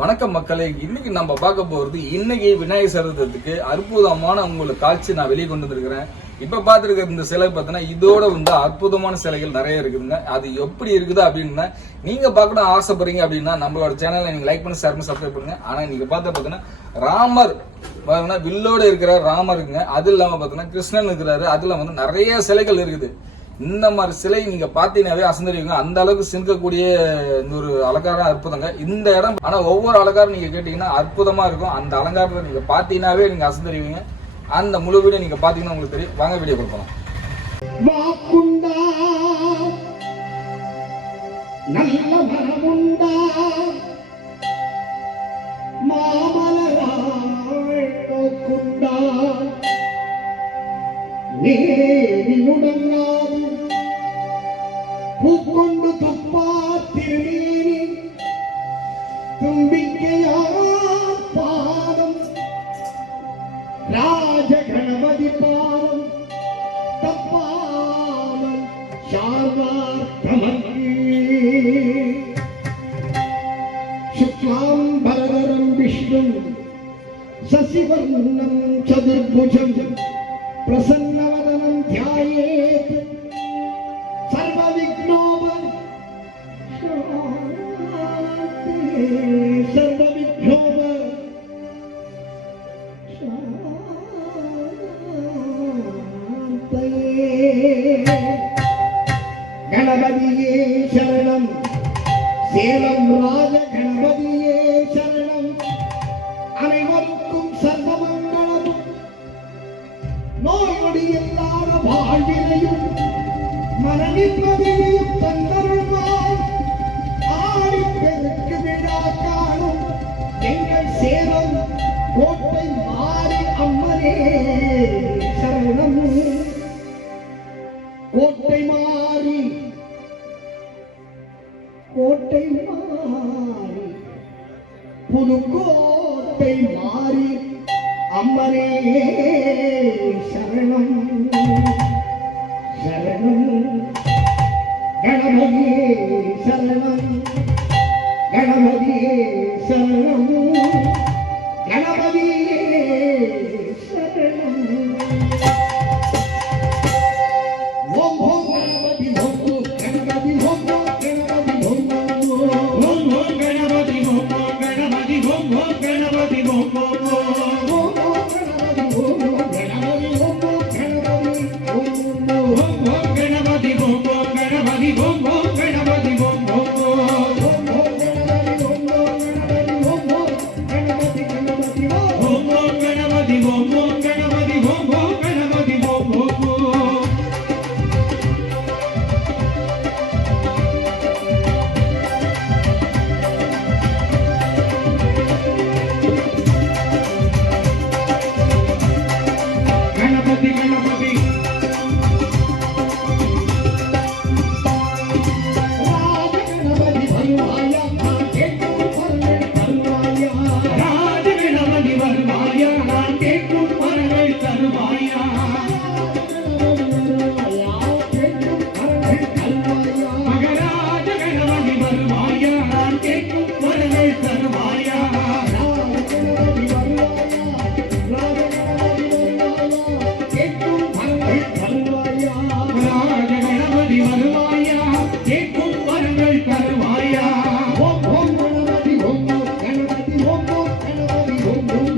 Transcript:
வணக்கம் மக்களே இன்னைக்கு நம்ம பார்க்க போறது இன்னைக்கு விநாயகர் சதுர்த்தத்துக்கு அற்புதமான உங்களுக்கு காட்சி நான் வெளியே கொண்டு வந்திருக்கிறேன். இப்ப பார்த்திருக்கிற இந்த சிலை பார்த்தீங்கன்னா இதோட வந்து அற்புதமான சிலைகள் நிறைய இருக்குதுங்க. அது எப்படி இருக்குது அப்படின்னா நீங்க பார்க்கணும் ஆசைப்படுறீங்க அப்படின்னா நம்மளோட சேனலை நீங்க லைக் பண்ணி ஷேர் பண்ணி சப்ஸ்கிரைப் பண்ணுங்க. ஆனா நீங்க பார்த்தா பார்த்தீங்கன்னா ராமர் பாருங்கன்னா வில்லோட இருக்கிற ராமர் இருக்குங்க அது இல்லாம பார்த்தீங்கன்னா கிருஷ்ணன் இருக்கிறாரு. அதுல வந்து நிறைய சிலைகள் இருக்குது. இந்த மாதிரி சிலை நீங்க பாத்தீங்கன்னாவே அசந்தரிவீங்க அந்த அளவுக்கு சிந்திக்கக்கூடிய இந்த ஒரு அலங்காரம் அற்புதங்க. இந்த இடம் ஆனா ஒவ்வொரு அலங்காரம் நீங்க கேட்டீங்கன்னா அற்புதமா இருக்கும். அந்த அலங்காரத்தை நீங்க பாத்தீங்கன்னாவே நீங்க அசந்தறிவீங்க அந்த முழு வீடியோ நீங்க பாத்தீங்கன்னா உங்களுக்கு தெரியும். வாங்க வீடியோ கொடுக்கலாம் நல்ல மனமுண்டா. மாமலராள் राजगणपतिपाल शुक्वां भरवरं विष्णुं शशिवर्णं चतुर्भुजं प्रसन्नवदनं ध्यायेत्। கணபதியே சரணம் சேலம் ராஜ கணபதியே சரணம் அனைவருக்கும் சர்வமங்களமும் நோயொடி எல்லார வாழ்வினையும் மனநிம்மதியையும் தந்தருள்வாய் கோட்டை மாறி. கோட்டை மாறி. புதுக்கோட்டை மாறி. அம்மனே சரணம். சரணம். கணபதி Música